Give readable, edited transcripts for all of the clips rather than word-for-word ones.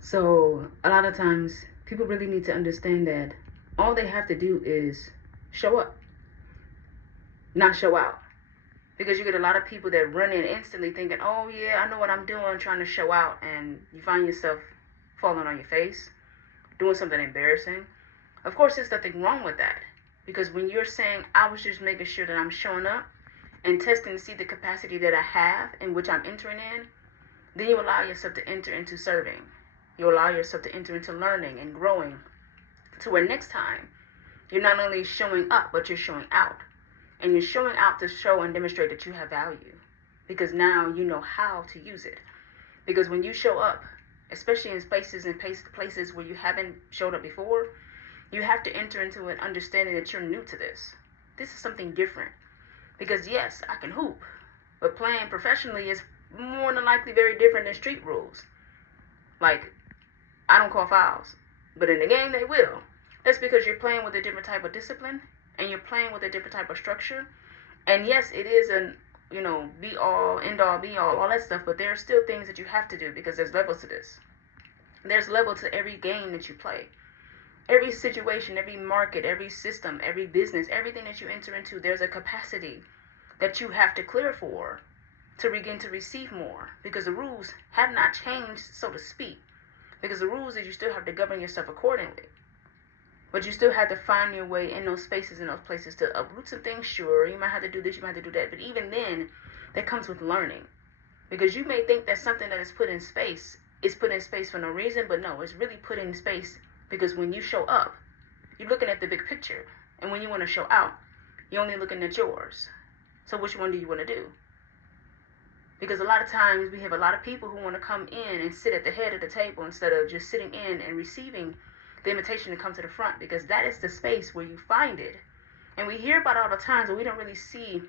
So a lot of times people really need to understand that all they have to do is show up, not show out. Because you get a lot of people that run in instantly thinking, oh yeah, I know what I'm doing, trying to show out, and you find yourself falling on your face, doing something embarrassing. Of course, there's nothing wrong with that. Because when you're saying, I was just making sure that I'm showing up and testing to see the capacity that I have in which I'm entering in, then you allow yourself to enter into serving. You allow yourself to enter into learning and growing to where next time you're not only showing up, but you're showing out. And you're showing out to show and demonstrate that you have value. Because now you know how to use it. Because when you show up, especially in spaces and places where you haven't showed up before, you have to enter into an understanding that you're new to this. This is something different. Because yes, I can hoop, but playing professionally is more than likely very different than street rules. Like, I don't call fouls, but in the game they will. That's because you're playing with a different type of discipline, and you're playing with a different type of structure. And yes, it is an, be all, end all, be all that stuff, but there are still things that you have to do because there's levels to this. There's level to every game that you play. Every situation, every market, every system, every business, everything that you enter into, there's a capacity that you have to clear for to begin to receive more, because the rules have not changed, so to speak. Because the rules is you still have to govern yourself accordingly. But you still have to find your way in those spaces and those places to uproot some things. Sure, you might have to do this, you might have to do that. But even then, that comes with learning. Because you may think that something that is put in space is put in space for no reason, but no, it's really put in space because when you show up, you're looking at the big picture. And when you want to show out, you're only looking at yours. So which one do you want to do? Because a lot of times we have a lot of people who want to come in and sit at the head of the table instead of just sitting in and receiving the invitation to come to the front, because that is the space where you find it. And we hear about it all the times, but we don't really see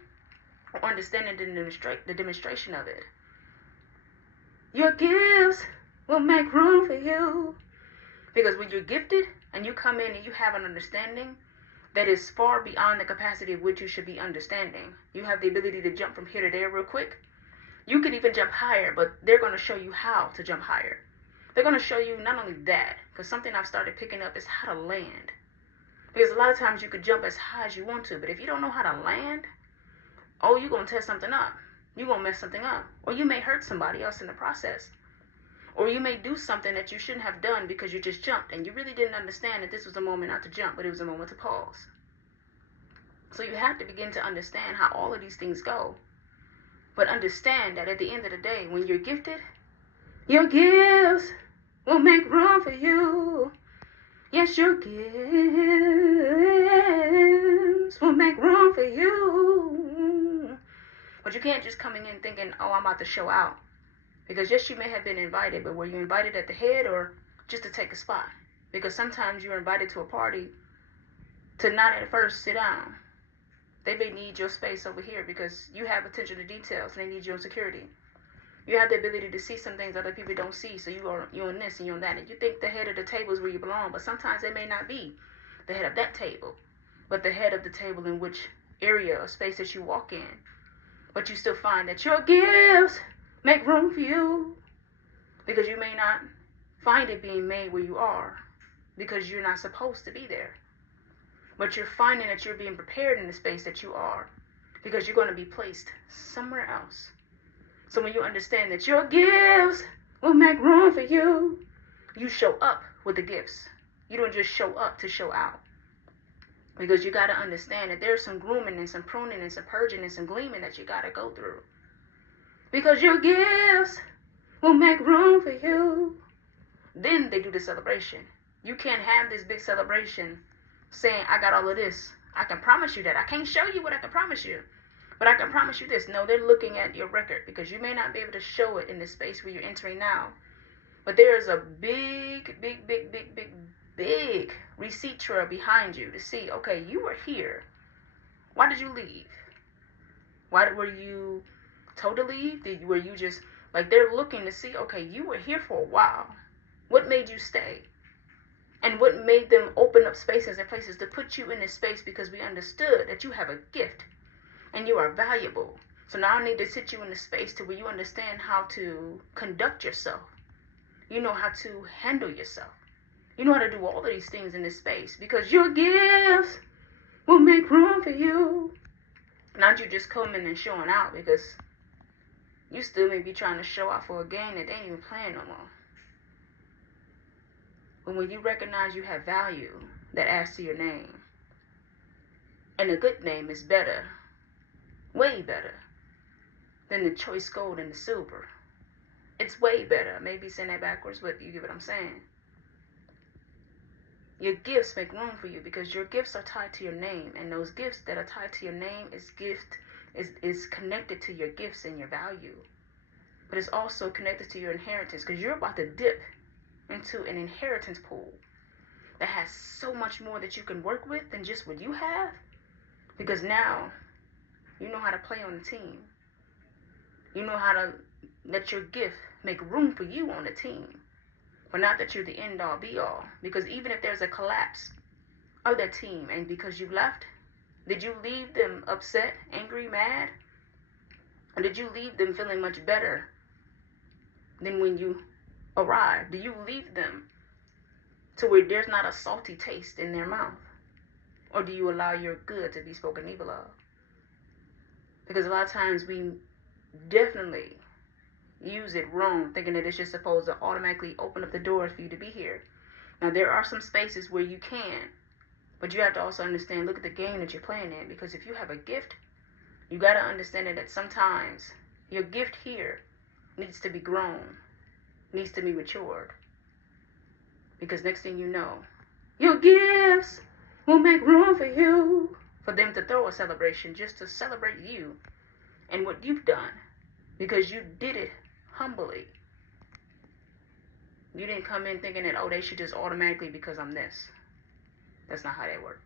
or understand the demonstration of it. Your gifts will make room for you. Because when you're gifted and you come in and you have an understanding that is far beyond the capacity of which you should be understanding, you have the ability to jump from here to there real quick. You can even jump higher, but they're going to show you how to jump higher. They're going to show you not only that, because something I've started picking up is how to land. Because a lot of times you could jump as high as you want to, but if you don't know how to land, oh, you're going to tear something up. You're going to mess something up. Or you may hurt somebody else in the process. Or you may do something that you shouldn't have done because you just jumped and you really didn't understand that this was a moment not to jump, but it was a moment to pause. So you have to begin to understand how all of these things go. But understand that at the end of the day, when you're gifted, your gifts will make room for you. Yes, your gifts will make room for you. But you can't just coming in thinking, oh, I'm about to show out. Because yes, you may have been invited, but were you invited at the head or just to take a spot? Because sometimes you're invited to a party to not at first sit down. They may need your space over here because you have attention to details and they need your security. You have the ability to see some things other people don't see, so you're on this and you're on that. And you think the head of the table is where you belong, but sometimes it may not be the head of that table, but the head of the table in which area or space that you walk in. But you still find that your gifts make room for you, because you may not find it being made where you are because you're not supposed to be there. But you're finding that you're being prepared in the space that you are because you're going to be placed somewhere else. So when you understand that your gifts will make room for you, you show up with the gifts. You don't just show up to show out. Because you got to understand that there's some grooming and some pruning and some purging and some gleaming that you got to go through. Because your gifts will make room for you. Then they do the celebration. You can't have this big celebration saying, I got all of this. I can promise you that. I can't show you what I can promise you, but I can promise you this. No, they're looking at your record because you may not be able to show it in the space where you're entering now. But there is a big receipt trail behind you to see, okay, you were here. Why did you leave? Why were you told to leave? Were you just, like, they're looking to see, okay, you were here for a while. What made you stay? And what made them open up spaces and places to put you in this space? Because we understood that you have a gift and you are valuable. So now I need to sit you in the space to where you understand how to conduct yourself. You know how to handle yourself. You know how to do all of these things in this space because your gifts will make room for you. Not you just coming and showing out because you still may be trying to show out for a game that they ain't even playing no more. But when you recognize you have value that adds to your name, and a good name is better, way better, than the choice gold and the silver. It's way better. Maybe saying that backwards, but you get what I'm saying. Your gifts make room for you because your gifts are tied to your name, and those gifts that are tied to your name is connected to your gifts and your value. But it's also connected to your inheritance because you're about to dip into an inheritance pool that has so much more that you can work with than just what you have, because now you know how to play on the team. You know how to let your gift make room for you on the team. But not that you're the end all be all. Because even if there's a collapse of that team and because you left, did you leave them upset, angry, mad? Or did you leave them feeling much better than when you arrived? Do you leave them to where there's not a salty taste in their mouth? Or do you allow your good to be spoken evil of? Because a lot of times we definitely use it wrong, thinking that it's just supposed to automatically open up the doors for you to be here. Now, there are some spaces where you can, but you have to also understand, look at the game that you're playing in, because if you have a gift, you got to understand that sometimes your gift here needs to be grown, needs to be matured, because next thing you know, your gifts will make room for you, for them to throw a celebration just to celebrate you and what you've done, because you did it humbly. You didn't come in thinking that, oh, they should just automatically because I'm this. That's not how they work.